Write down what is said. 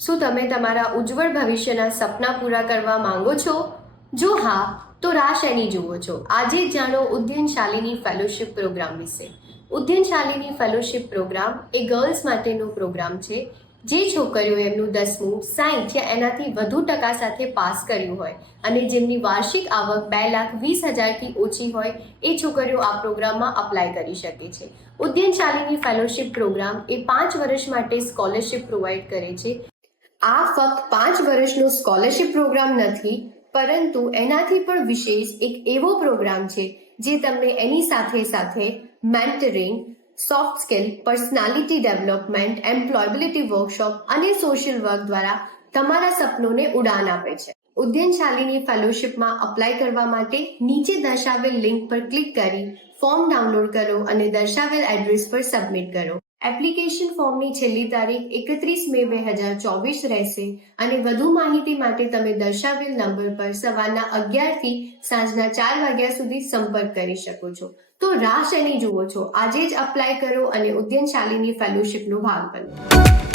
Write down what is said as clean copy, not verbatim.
શું તમે તમારા ઉજ્જવળ ભવિષ્યના સપના પૂરા કરવા માંગો છો? જો હા, તો રાહ શેની જુઓ છો? આજે જ જાણો ઉદ્યન શાલિની ફેલોશિપ પ્રોગ્રામ વિશે. ઉદ્યન શાલિની ફેલોશિપ પ્રોગ્રામ એ ગર્લ્સ માટેનો પ્રોગ્રામ છે જે છોકરીઓ એમનું 10મું 60 યા એનાથી વધુ ટકા સાથે પાસ કર્યું હોય અને જેમની વાર્ષિક આવક 2,20,000થી ઓછી હોય એ છોકરીઓ આ પ્રોગ્રામમાં અપ્લાય કરી શકે છે. ઉદ્યન શાલિની ફેલોશિપ પ્રોગ્રામ એ 5 વર્ષ માટે સ્કોલરશિપ પ્રોવાઈડ કરે છે. આ ફક્ત 5 વર્ષનો સ્કોલરશિપ પ્રોગ્રામ નથી, પરંતુ એનાથી પણ વિશેષ એક એવો પ્રોગ્રામ છે જે તમને એની સાથે સાથે mentoring, soft skill, personality development, employability workshop અને સોશિયલ વર્ક દ્વારા તમારા સપનોને ઉડાન આપે છે. ઉદ્યન શાલિની ફેલોશિપમાં અપ્લાય કરવા માટે નીચે દર્શાવેલ લિંક પર ક્લિક કરી ફોર્મ ડાઉનલોડ કરો અને દર્શાવેલ એડ્રેસ પર સબમિટ કરો. એપ્લિકેશન ફોર્મની છેલ્લી તારીખ 31 મે 2024 રહેશે અને વધુ માહિતી માટે તમે દર્શાવેલ નંબર પર સવારના 11 થી સાંજના 4 વાગ્યા સુધી સંપર્ક કરી શકો છો. તો રાહ શેની જુઓ છો? આજે જ અપ્લાય કરો અને ઉદ્યન શાલિની ફેલોશિપનો ભાગ બનો.